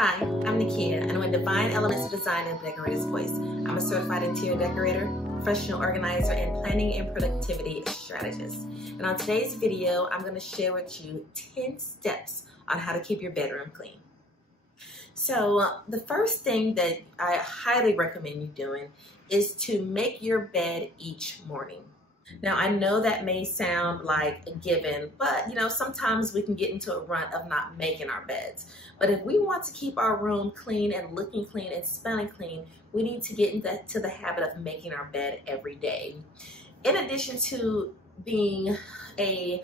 Hi, I'm Nakia, and I'm a Divine Elements of Design and Decorator's Voice. I'm a certified interior decorator, professional organizer, and planning and productivity strategist. And on today's video, I'm going to share with you 10 steps on how to keep your bedroom clean. So the first thing that I highly recommend you doing is to make your bed each morning. Now, I know that may sound like a given, but sometimes we can get into a rut of not making our beds. But if we want to keep our room clean and looking clean and smelling clean, we need to get into the habit of making our bed every day. In addition to being a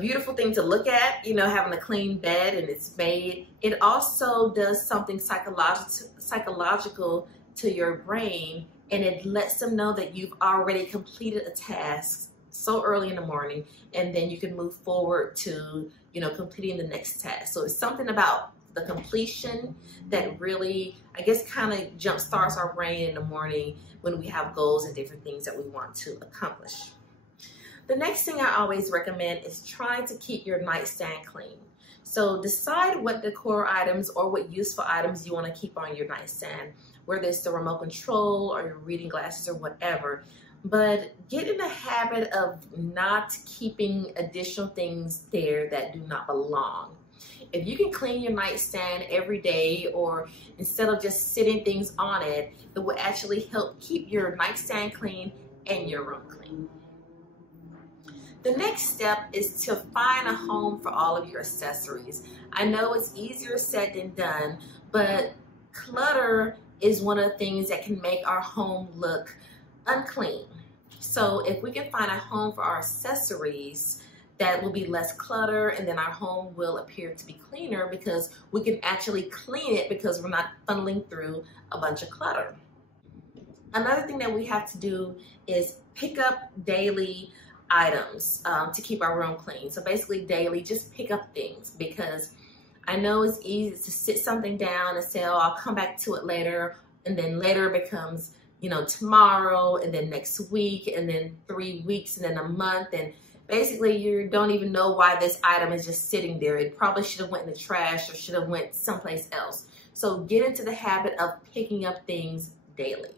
beautiful thing to look at, having a clean bed and it's made, it also does something psychological to your brain, and it lets them know that you've already completed a task so early in the morning, and then you can move forward to, completing the next task. So it's something about the completion that really, I guess, kind of jump starts our brain in the morning when we have goals and different things that we want to accomplish. The next thing I always recommend is trying to keep your nightstand clean. So decide what decor items or what useful items you want to keep on your nightstand, whether it's the remote control or your reading glasses or whatever. But get in the habit of not keeping additional things there that do not belong. If you can clean your nightstand every day, or instead of just sitting things on it, it will actually help keep your nightstand clean and your room clean. The next step is to find a home for all of your accessories. I know it's easier said than done, but clutter is one of the things that can make our home look unclean. So if we can find a home for our accessories, that will be less clutter, and then our home will appear to be cleaner because we can actually clean it because we're not funneling through a bunch of clutter. Another thing that we have to do is pick up daily items to keep our room clean. So basically daily, just pick up things, because I know it's easy to sit something down and say, oh, I'll come back to it later, and then later becomes, tomorrow, and then next week, and then 3 weeks, and then a month, and basically you don't even know why this item is just sitting there. It probably should have went in the trash or should have went someplace else. So get into the habit of picking up things daily.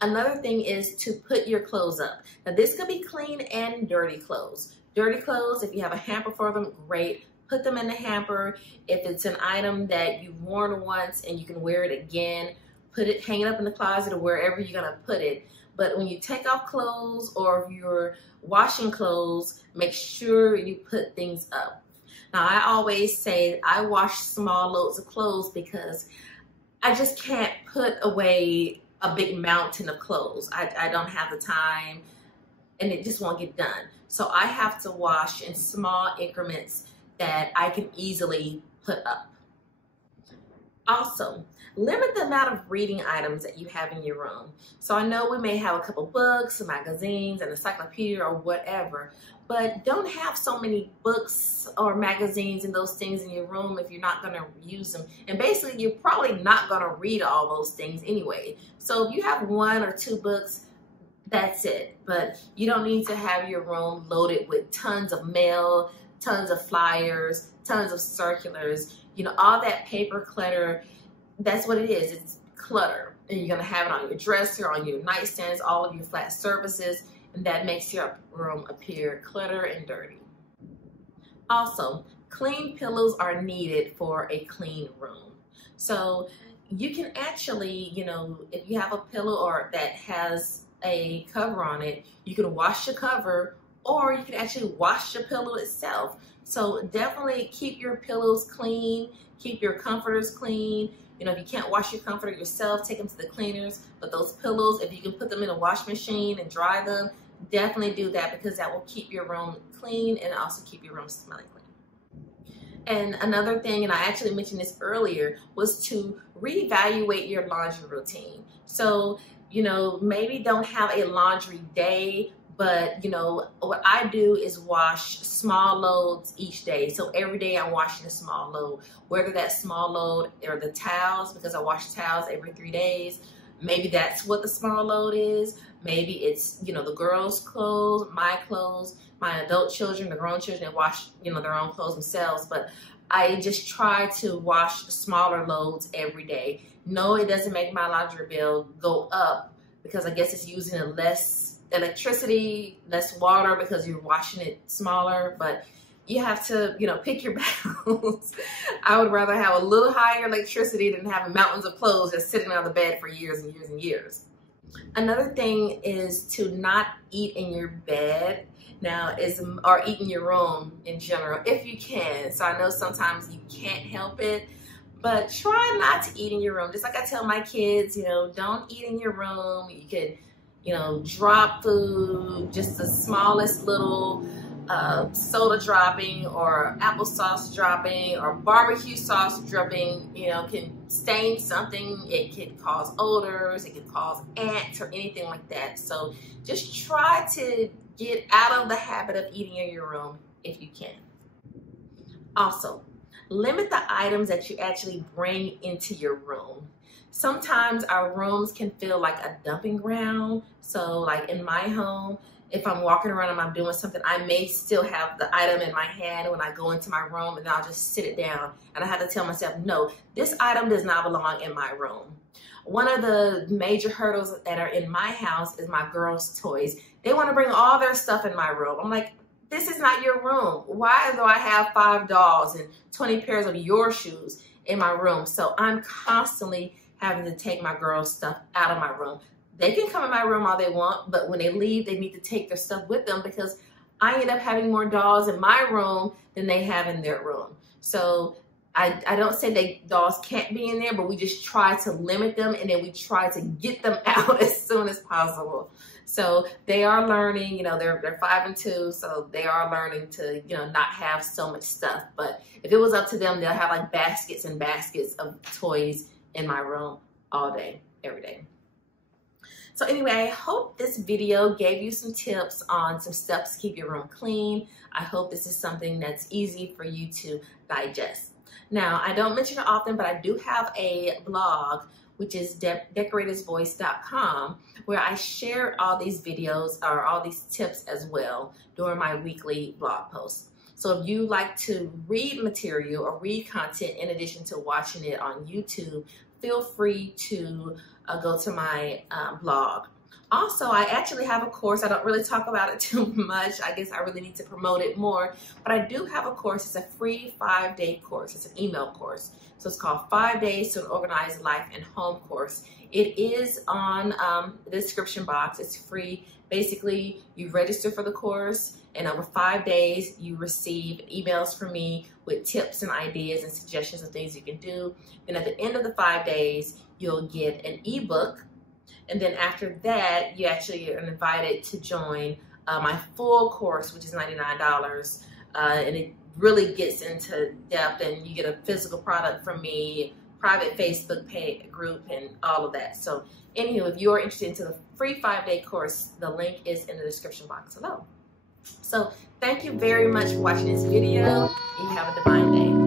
Another thing is to put your clothes up. Now this could be clean and dirty clothes. Dirty clothes, if you have a hamper for them, great. Put them in the hamper. If it's an item that you've worn once and you can wear it again, hang it up in the closet or wherever you're gonna put it. But when you take off clothes, or if you're washing clothes, make sure you put things up. Now I always say I wash small loads of clothes because I just can't put away a big mountain of clothes. I don't have the time, and it just won't get done. So I have to wash in small increments that I can easily put up. Also, limit the amount of reading items that you have in your room. So I know we may have a couple books, some magazines, an encyclopedia or whatever, but don't have so many books or magazines and those things in your room if you're not gonna use them. And basically, you're probably not gonna read all those things anyway. So if you have 1 or 2 books, that's it. But you don't need to have your room loaded with tons of mail, tons of flyers, tons of circulars, all that paper clutter. That's what it is. It's clutter. And you're going to have it on your dresser, on your nightstands, all of your flat surfaces, and that makes your room appear cluttered and dirty. Also, clean pillows are needed for a clean room. So you can actually, if you have a pillow or that has a cover on it, you can wash the cover, or you can actually wash the pillow itself. So definitely keep your pillows clean, keep your comforters clean. If you can't wash your comforter yourself, take them to the cleaners. But those pillows, if you can put them in a wash machine and dry them, definitely do that, because that will keep your room clean and also keep your room smelling clean. And another thing, and I actually mentioned this earlier, was to reevaluate your laundry routine. So, maybe don't have a laundry day, but what I do is wash small loads each day. So every day I'm washing a small load, whether that small load or the towels, because I wash towels every 3 days. Maybe that's what the small load is. Maybe it's, the girls' clothes, my my adult children, the grown children, they wash, their own clothes themselves, but I just try to wash smaller loads every day. No, it doesn't make my laundry bill go up because I guess it's using less electricity, less water because you're washing it smaller, but you have to, pick your battles. I would rather have a little higher electricity than having mountains of clothes just sitting on the bed for years and years and years. Another thing is to not eat in your bed or eat in your room in general, if you can. So I know sometimes you can't help it, but try not to eat in your room. Just like I tell my kids, don't eat in your room. You can, drop food, just the smallest little soda dropping or applesauce dropping or barbecue sauce dripping, can stain something. It can cause odors, it can cause ants or anything like that. So just try to get out of the habit of eating in your room if you can. Also, limit the items that you actually bring into your room. Sometimes our rooms can feel like a dumping ground. So like in my home, if I'm walking around and I'm doing something, I may still have the item in my hand when I go into my room, and then I'll just sit it down. And I have to tell myself, no, this item does not belong in my room. One of the major hurdles that are in my house is my girls' toys. They want to bring all their stuff in my room. I'm like, this is not your room. Why do I have 5 dolls and 20 pairs of your shoes in my room? So I'm constantly having to take my girls' stuff out of my room. They can come in my room all they want, but when they leave, they need to take their stuff with them because I end up having more dolls in my room than they have in their room. So I don't say dolls can't be in there, but we just try to limit them, and then we try to get them out as soon as possible. So they are learning, they're 5 and 2, so they are learning to, not have so much stuff. But if it was up to them, they'll have like baskets and baskets of toys in my room all day, every day. So anyway, I hope this video gave you some tips on some steps to keep your room clean. I hope this is something that's easy for you to digest. Now, I don't mention it often, but I do have a blog, which is decoratorsvoice.com, where I share all these videos or all these tips as well during my weekly blog posts. So if you like to read material or read content in addition to watching it on YouTube, feel free to go to my blog. Also, I actually have a course. I don't really talk about it too much. I guess I really need to promote it more. But I do have a course. It's a free 5-day course. It's an email course. So it's called 5 Days to an Organized Life and Home course. It is on the description box. It's free. Basically, you register for the course, and over 5 days, you receive emails from me with tips and ideas and suggestions of things you can do. And at the end of the 5 days, you'll get an ebook. And then after that, you actually are invited to join my full course, which is $99. And it really gets into depth, and you get a physical product from me, private Facebook page group, and all of that. So anywho, if you are interested into the free 5-day course, the link is in the description box below. So thank you very much for watching this video. You have a divine day.